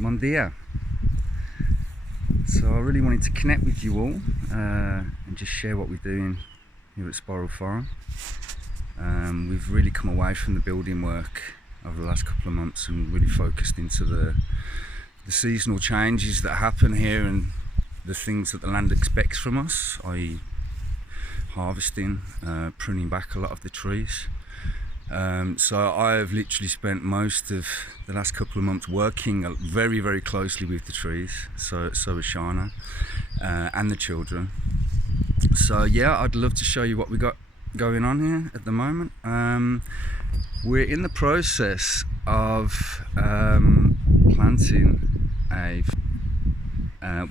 Bon dia. So I really wanted to connect with you all and just share what we're doing here at Spiral Farm. We've really come away from the building work over the last couple of months and really focused into the seasonal changes that happen here and the things that the land expects from us, i.e. harvesting, pruning back a lot of the trees. So I've literally spent most of the last couple of months working very, very closely with the trees. So is Shana and the children. So yeah, I'd love to show you what we got going on here at the moment. We're in the process of planting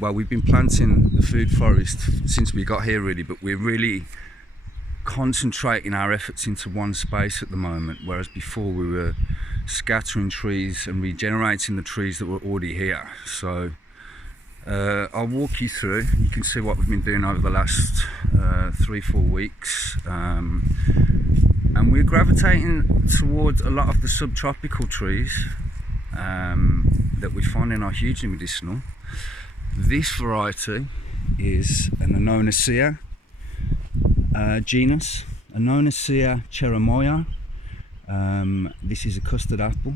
we've been planting the food forest since we got here really, but we're really concentrating our efforts into one space at the moment, whereas before we were scattering trees and regenerating the trees that were already here. So I'll walk you through. You can see what we've been doing over the last 3-4 weeks, and we're gravitating towards a lot of the subtropical trees that we find in our hugely medicinal. This variety is an Annonacea genus, Annonacea cherimoya. This is a custard apple,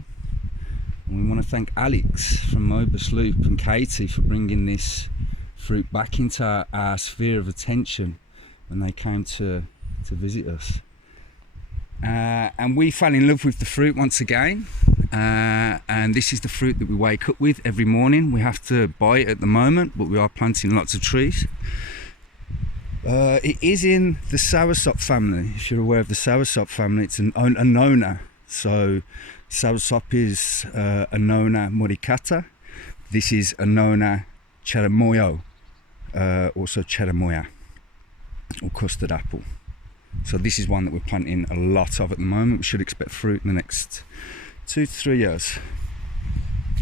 and we want to thank Alex from Mobus and Katie for bringing this fruit back into our sphere of attention when they came to visit us. And we fell in love with the fruit once again, and this is the fruit that we wake up with every morning. We have to buy it at the moment, but we are planting lots of trees. It is in the soursop family. If you're aware of the soursop family, it's an Annona. So soursop is Annona moricata. This is Annona cherimoya, also cherimoya, or custard apple. So this is one that we're planting a lot of at the moment. We should expect fruit in the next 2 to 3 years.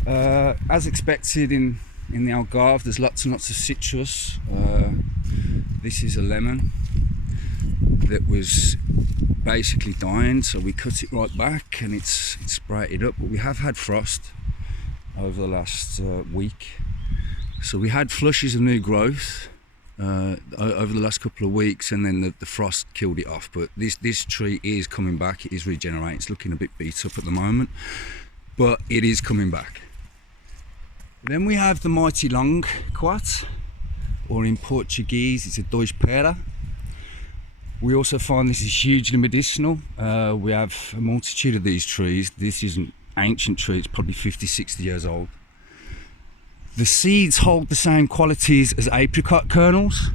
As expected in the Algarve, there's lots and lots of citrus. This is a lemon that was basically dying, so we cut it right back and it's sprouted up. But we have had frost over the last week, so we had flushes of new growth over the last couple of weeks, and then the frost killed it off. But this tree is coming back. It is regenerating. It's looking a bit beat up at the moment, but it is coming back. Then we have the mighty Loquat, or in Portuguese it's a DOISPIRO. We also find this is hugely medicinal. We have a multitude of these trees. This is an ancient tree. It's probably 50-60 years old. The seeds hold the same qualities as apricot kernels,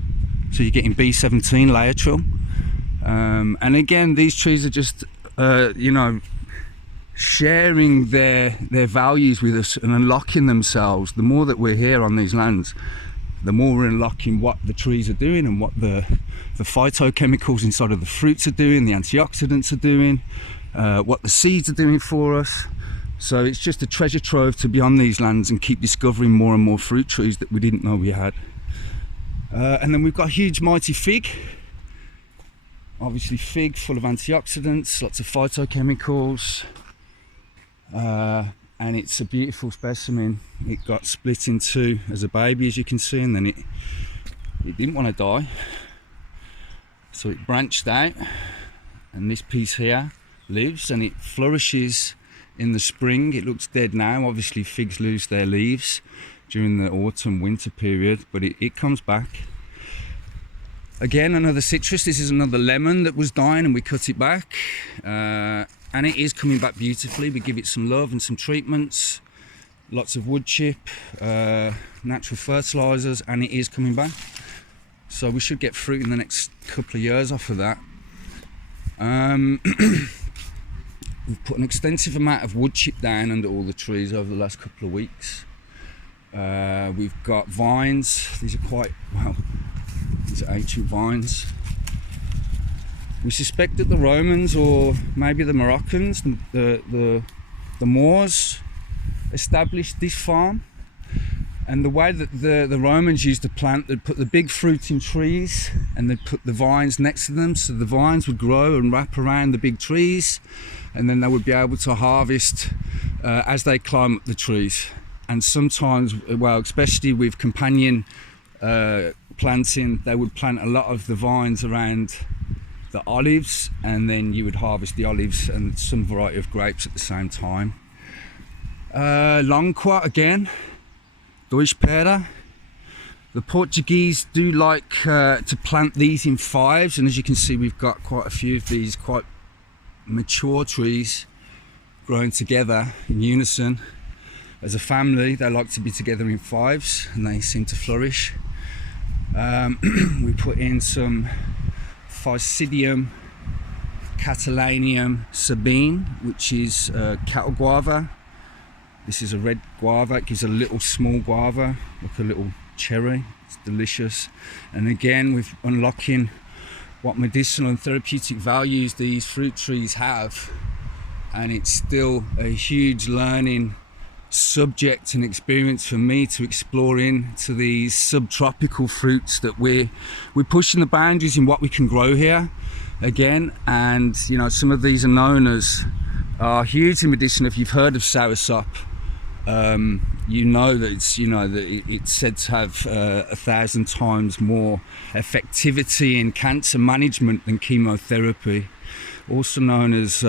so you're getting B17 laetrile. And again, these trees are just sharing their values with us and unlocking themselves. The more that we're here on these lands, the more we're unlocking what the trees are doing and what the phytochemicals inside of the fruits are doing, the antioxidants are doing, what the seeds are doing for us. So it's just a treasure trove to be on these lands and keep discovering more and more fruit trees that we didn't know we had. And then we've got a huge mighty fig. Obviously fig full of antioxidants, lots of phytochemicals, and it's a beautiful specimen. It got split in two as a baby, as you can see, and then it didn't want to die, so it branched out, and this piece here lives and it flourishes in the spring. It looks dead now. Obviously figs lose their leaves during the autumn winter period, but it comes back. Again, another citrus. This is another lemon that was dying and we cut it back, and it is coming back beautifully. We give it some love and some treatments, lots of wood chip, natural fertilizers, and it is coming back. So we should get fruit in the next couple of years off of that. We've put an extensive amount of wood chip down under all the trees over the last couple of weeks. We've got vines. These are quite, well, these are ancient vines. We suspect that the Romans, or maybe the Moroccans, the Moors, established this farm. And the way that the Romans used to plant, they'd put the big fruiting trees and they'd put the vines next to them, so the vines would grow and wrap around the big trees, and then they would be able to harvest as they climb up the trees. and sometimes, well, especially with companion planting, they would plant a lot of the vines around the olives, and then you would harvest the olives and some variety of grapes at the same time. Loquat again, DOISPIRO. The Portuguese do like to plant these in fives, and as you can see, we've got quite a few of these quite mature trees growing together in unison. As a family, they like to be together in fives, and they seem to flourish. We put in some Physidium Catalanium Sabine, which is cattle guava. This is a red guava. It gives a little small guava, like a little cherry. It's delicious. And again, with unlocking what medicinal and therapeutic values these fruit trees have, and it's still a huge learning subject and experience for me to explore into these subtropical fruits that we're pushing the boundaries in what we can grow here again. And you know, some of these are known as huge in medicine. If you've heard of soursop, you know that it's said to have 1,000 times more effectivity in cancer management than chemotherapy. Also known as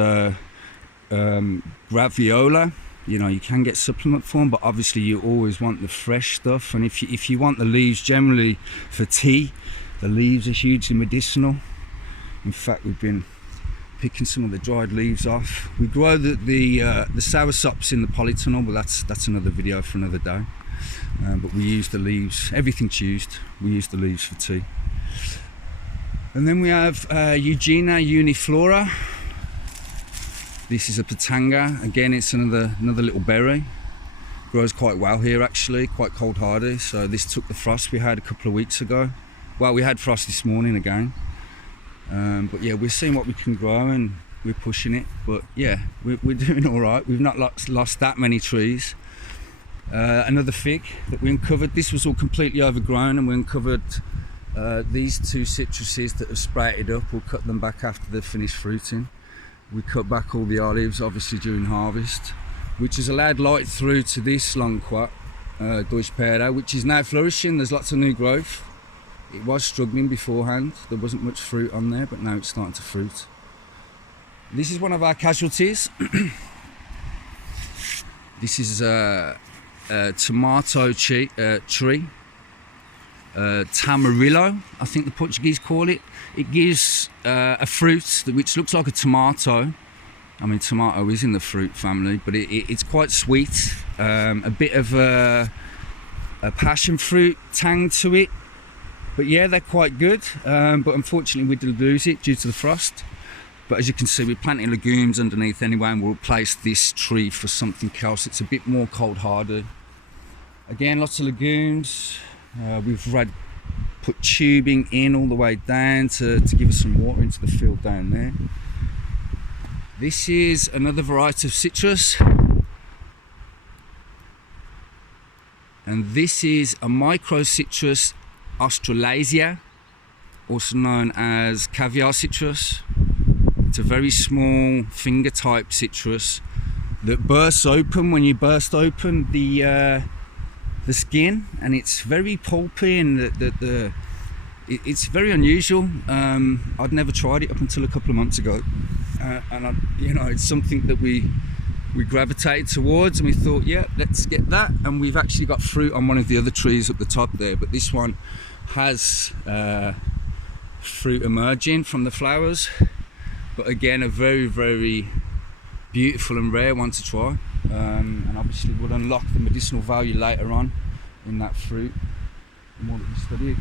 graviola. You know, you can get supplement form, but obviously you always want the fresh stuff. And if you want the leaves, generally for tea, the leaves are hugely medicinal. In fact, we've been picking some of the dried leaves off. We grow the soursops in the polytunnel, but that's another video for another day. But we use the leaves, everything's used. We use the leaves for tea. And then we have Eugenia uniflora. This is a patanga. Again, it's another little berry. Grows quite well here actually, quite cold hardy. So this took the frost we had a couple of weeks ago. Well, we had frost this morning again. But yeah, we're seeing what we can grow and we're pushing it. But yeah, we're doing all right. We've not lost that many trees. Another fig that we uncovered. This was all completely overgrown, and we uncovered these two citruses that have sprouted up. We'll cut them back after they've finished fruiting. We cut back all the olives, obviously during harvest, which has allowed light through to this Loquat, DOISPIRO, which is now flourishing. There's lots of new growth. It was struggling beforehand. There wasn't much fruit on there, but now it's starting to fruit. This is one of our casualties. This is a tomato tree, Tamarillo, I think the Portuguese call it. It gives a fruit which looks like a tomato. I mean, tomato is in the fruit family, but it's quite sweet. A bit of a passion fruit tang to it. But yeah, they're quite good. But unfortunately, we did lose it due to the frost. But as you can see, we're planting legumes underneath anyway, and we'll replace this tree for something else. It's a bit more cold hardy. Again, lots of legumes. We've put tubing in all the way down to give us some water into the field down there. This is another variety of citrus, and this is a micro citrus Australasia, also known as caviar citrus. It's a very small finger type citrus that bursts open when you burst open the skin, and it's very pulpy, and it's very unusual. I'd never tried it up until a couple of months ago, and it's something that we gravitated towards, and we thought, yeah, let's get that. And we've actually got fruit on one of the other trees up the top there, but this one has fruit emerging from the flowers. But again, a very, very beautiful and rare one to try. And obviously we'll unlock the medicinal value later on in that fruit, the more that we study it.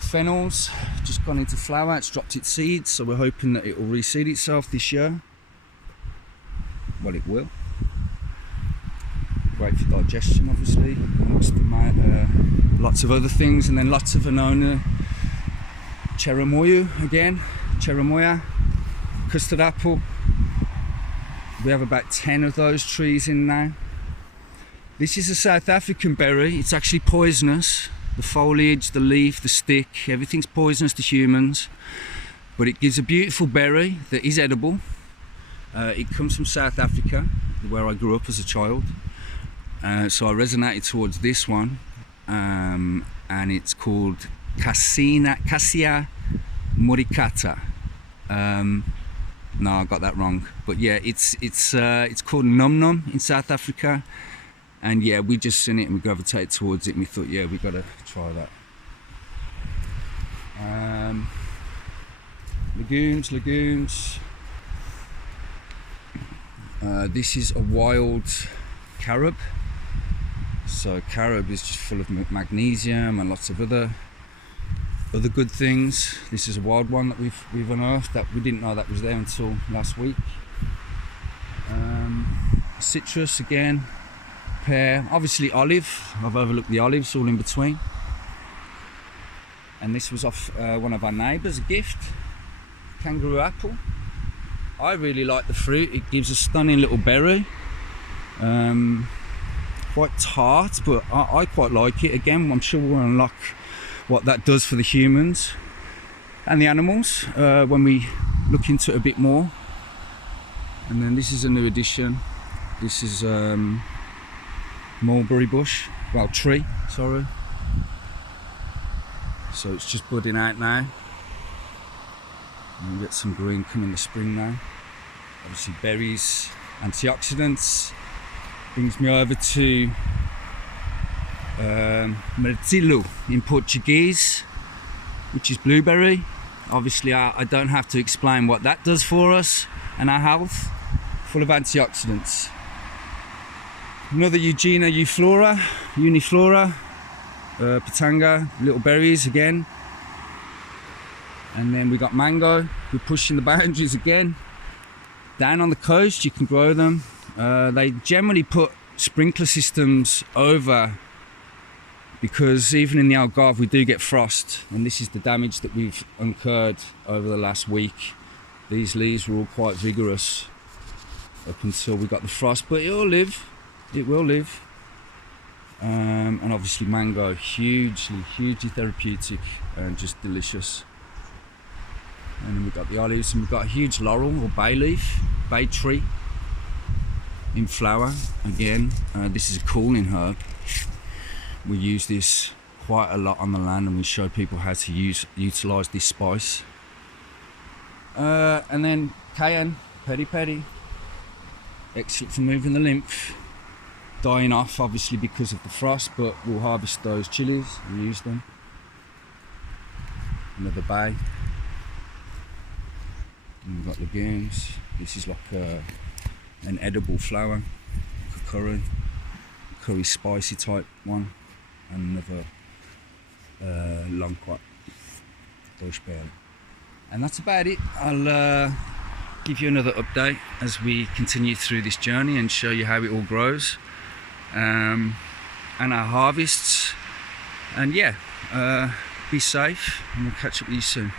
Fennel's just gone into flower, it's dropped its seeds, so we're hoping that it will reseed itself this year. Well, it will. Great for digestion, obviously, amongst lots of other things. And then lots of Venona, cherimoya again, cherimoya, custard apple. We have about 10 of those trees in now. This is a South African berry. It's actually poisonous. The foliage, the leaf, the stick, everything's poisonous to humans. But it gives a beautiful berry that is edible. It comes from South Africa, where I grew up as a child. So I resonated towards this one, and it's called Cassia moricata. No, I got that wrong, but yeah, it's called Num Num in South Africa, and yeah, we just seen it and we gravitated towards it, and we thought, yeah, we gotta try that. Legumes. This is a wild carob. So carob is just full of magnesium and lots of other good things. This is a wild one that we've unearthed that we didn't know that was there until last week. Citrus again, pear, obviously olive. I've overlooked the olives all in between. And this was off one of our neighbours, a gift, kangaroo apple. I really like the fruit. It gives a stunning little berry. Quite tart, but I quite like it. Again, I'm sure we'll unlock what that does for the humans and the animals when we look into it a bit more. And then this is a new addition. This is mulberry bush, well, tree, sorry. So it's just budding out now. And we get some green coming in the spring now. Obviously berries, antioxidants. Brings me over to medicinal in Portuguese, which is blueberry. Obviously I don't have to explain what that does for us and our health. Full of antioxidants. Another Eugenia uniflora, pitanga, little berries again. And then we got mango. We're pushing the boundaries again. Down on the coast you can grow them. They generally put sprinkler systems over, because even in the Algarve we do get frost, and this is the damage that we've incurred over the last week. These leaves were all quite vigorous up until we got the frost, but it will live. And obviously mango, hugely therapeutic and just delicious. And then we've got the olives, and we've got a huge laurel or bay tree in flower again. This is a cooling herb. We use this quite a lot on the land, and we show people how to utilize this spice. And then cayenne, peri, excellent for moving the lymph. Dying off obviously because of the frost, but we'll harvest those chilies and use them. Another bay. And we've got legumes. This is like an edible flower, curry spicy type one, and another Loquat, DOISPIRO. And that's about it. I'll give you another update as we continue through this journey and show you how it all grows, and our harvests. And yeah, be safe, and we'll catch up with you soon.